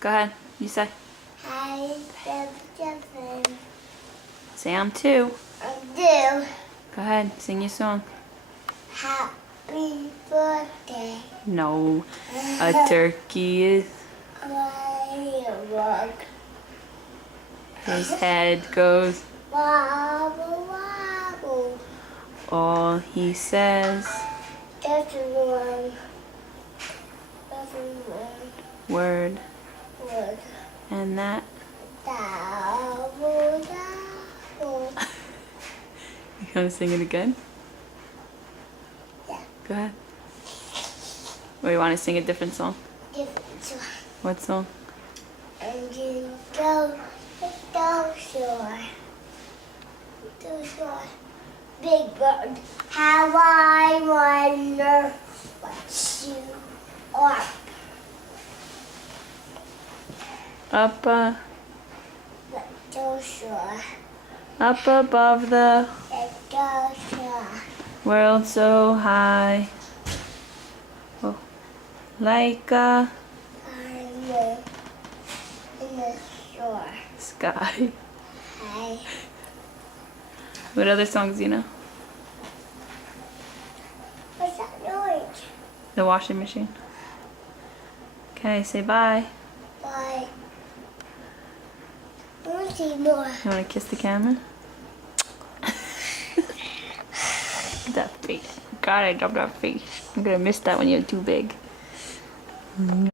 Go ahead. You say. Hi, Seven. Say I'm two. Do Go ahead. Sing your song. happy birthday. No. A turkey is. Firework. His head goes. Wobble, wobble. All he says. That's one. That's one Word. word. And that. Double, double. You gonna sing it again? Yeah. Go ahead. Or you want to sing a different song? Different one. What song? And you go shore. Go shore. Big bird, how I wonder what you are. Up, Go shore. up above the Go shore. world so high. Oh, like a I'm in the shore. sky. Hi. What other songs do you know? What's that noise? The washing machine. Okay, say bye. Bye. I want to see more. You want to kiss the camera? That face. God, I love that face. I'm gonna miss that when you're too big.